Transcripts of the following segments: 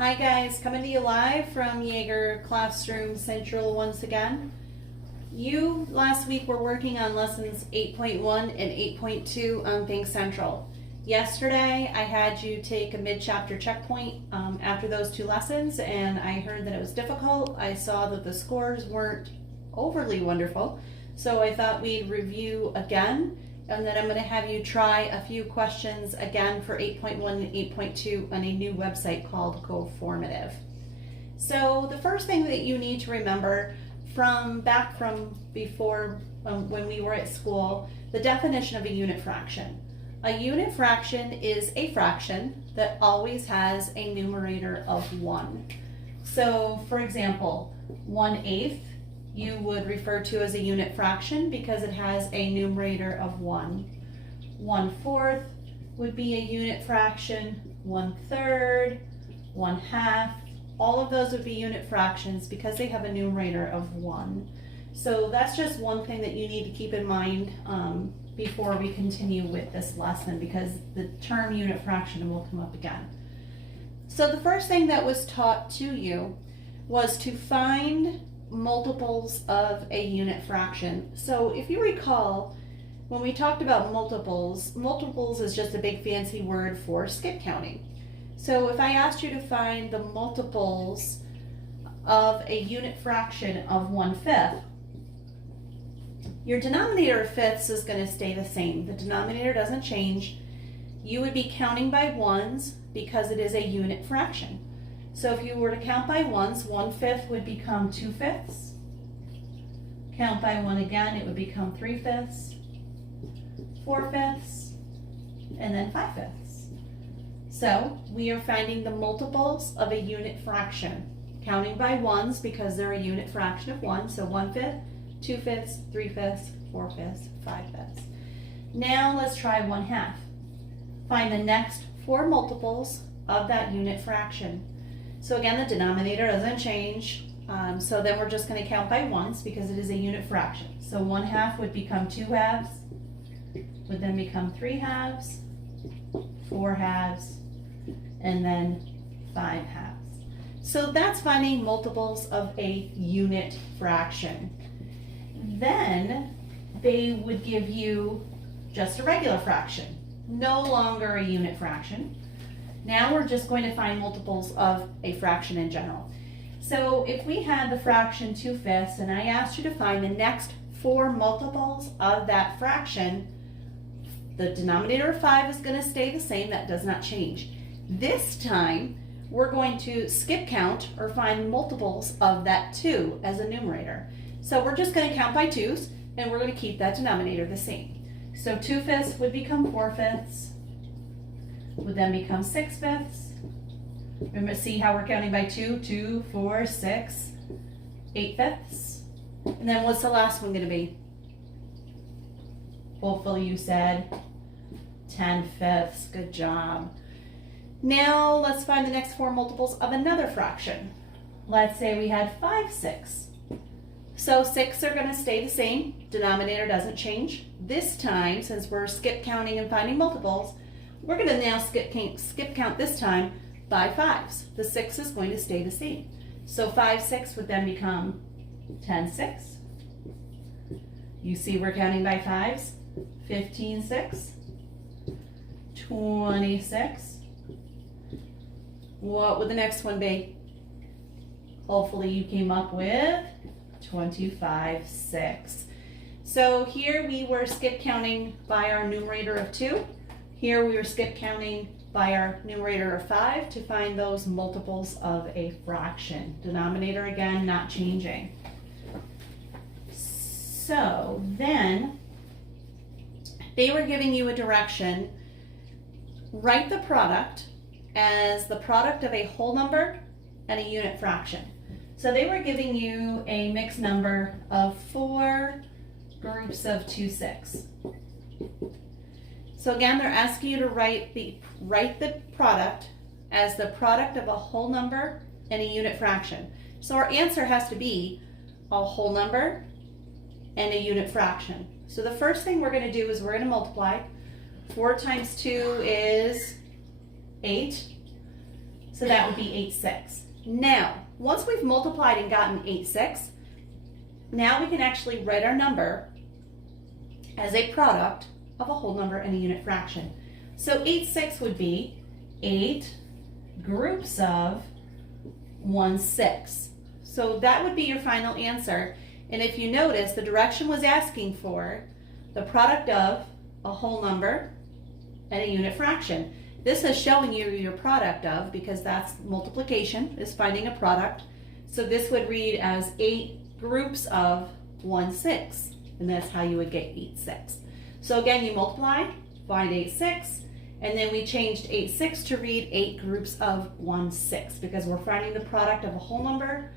Hi guys, coming to you live from Jaeger Classroom Central once again. You last week were working on lessons 8.1 and 8.2 on Think Central. Yesterday I had you take a mid-chapter checkpoint after those two lessons, and I heard that it was difficult. I saw that the scores weren't overly wonderful, so I thought we'd review again, and then I'm going to have you try a few questions again for 8.1 and 8.2 on a new website called GoFormative. So the first thing that you need to remember from before when we were at school, the definition of a unit fraction. A unit fraction is a fraction that always has a numerator of 1. So for example, 1/8 you would refer to as a unit fraction because it has a numerator of 1. 1/4 would be a unit fraction, 1/3, 1/2. All of those would be unit fractions because they have a numerator of 1. So that's just one thing that you need to keep in mind before we continue with this lesson, because the term unit fraction will come up again. So the first thing that was taught to you was to find multiples of a unit fraction. So if you recall, when we talked about multiples is just a big fancy word for skip counting. So if I asked you to find the multiples of a unit fraction of 1/5, your denominator of fifths is going to stay the same. The denominator doesn't change. You would be counting by ones because it is a unit fraction. So if you were to count by ones, 1/5 would become 2/5. Count by one again, it would become 3/5, 4/5, and then 5/5. So we are finding the multiples of a unit fraction, counting by ones because they're a unit fraction of 1. So 1/5, 2/5, 3/5, 4/5, 5/5. Now let's try 1/2. Find the next 4 multiples of that unit fraction. So again, the denominator doesn't change. So then we're just going to count by ones because it is a unit fraction. So 1/2 would become 2/2, would then become 3/2, 4/2, and then 5/2. So that's finding multiples of a unit fraction. Then they would give you just a regular fraction, no longer a unit fraction. Now we're just going to find multiples of a fraction in general. So if we had the fraction 2/5 and I asked you to find the next 4 multiples of that fraction, the denominator of 5 is going to stay the same. That does not change. This time we're going to skip count or find multiples of that 2 as a numerator. So we're just going to count by 2's and we're going to keep that denominator the same. So 2/5 would become 4/5, would then become 6/5. Remember, see how we're counting by 2, 2, 4, 6, 8/5. And then what's the last one going to be? Hopefully you said 10/5. Good job. Now let's find the next 4 multiples of another fraction. Let's say we had 5/6. So 6 are going to stay the same. Denominator doesn't change. This time, since we're skip counting and finding multiples, we're going to now skip count this time by 5's. The 6 is going to stay the same. So 5/6 would then become 10/6. You see we're counting by 5's. 15/6. 26. What would the next one be? Hopefully you came up with 25/6. So here we were skip counting by our numerator of 2. Here we were skip counting by our numerator of 5 to find those multiples of a fraction. Denominator again not changing. So then they were giving you a direction. Write the product as the product of a whole number and a unit fraction. So they were giving you a mixed number of 4 groups of 2 6. So again, they're asking you to write the product as the product of a whole number and a unit fraction. So our answer has to be a whole number and a unit fraction. So the first thing we're going to do is we're going to multiply. 4 times 2 is 8. So that would be 8/6. Now, once we've multiplied and gotten 8/6, now we can actually write our number as a product of a whole number and a unit fraction. So 8/6 would be 8 groups of 1/6. So that would be your final answer. And if you notice, the direction was asking for the product of a whole number and a unit fraction. This is showing you your product of, because that's multiplication, is finding a product. So this would read as 8 groups of 1/6, and that's how you would get 8/6. So again, you multiply, find 8/6, and then we changed 8/6 to read 8 groups of 1/6, because we're finding the product of a whole number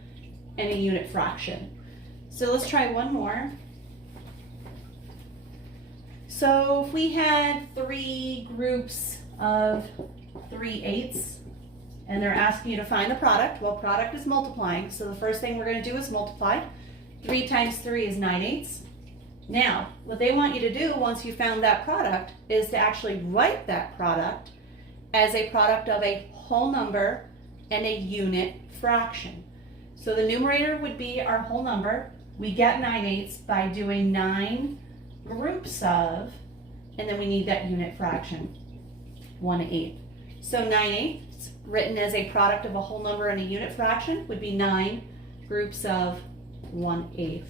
and a unit fraction. So let's try one more. So if we had 3 groups of 3/8, and they're asking you to find the product, well, product is multiplying, so the first thing we're going to do is multiply. 3 times 3 is 9/8. Now, what they want you to do once you found that product is to actually write that product as a product of a whole number and a unit fraction. So the numerator would be our whole number. We get 9/8 by doing 9 groups of, and then we need that unit fraction, 1/8. So 9/8 written as a product of a whole number and a unit fraction would be 9 groups of 1/8.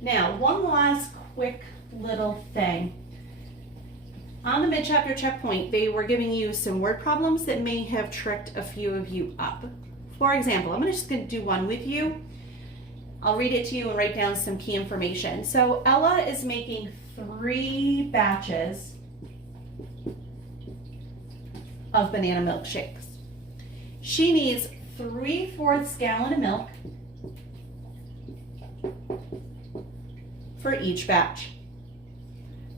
Now, one last quick little thing. On the mid-chapter checkpoint, they were giving you some word problems that may have tricked a few of you up. For example, I'm just going to do one with you. I'll read it to you and write down some key information. So Ella is making 3 batches of banana milkshakes. She needs 3/4 gallon of milk for each batch.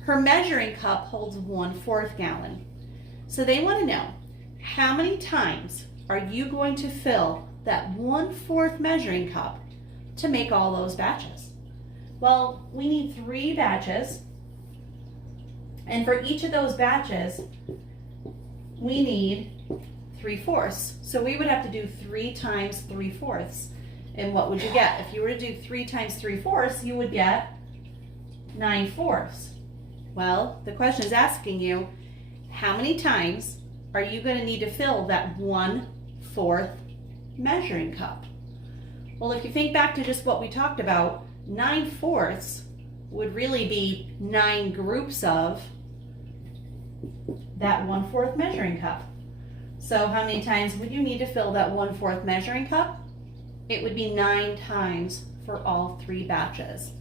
Her measuring cup holds 1/4 gallon. So they want to know, how many times are you going to fill that 1/4 measuring cup to make all those batches? Well, we need 3 batches, and for each of those batches, we need 3/4. So we would have to do 3 times 3/4. And what would you get? If you were to do 3 times 3/4, you would get 9/4. Well, the question is asking you, how many times are you going to need to fill that 1/4 measuring cup? Well, if you think back to just what we talked about, 9/4 would really be 9 groups of that 1/4 measuring cup. So how many times would you need to fill that 1/4 measuring cup? It would be 9 times for all 3 batches.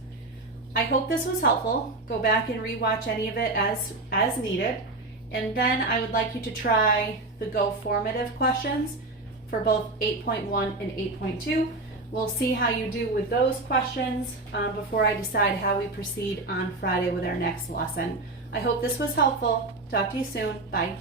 I hope this was helpful. Go back and rewatch any of it as needed. And then I would like you to try the Go formative questions for both 8.1 and 8.2. We'll see how you do with those questions before I decide how we proceed on Friday with our next lesson. I hope this was helpful. Talk to you soon. Bye.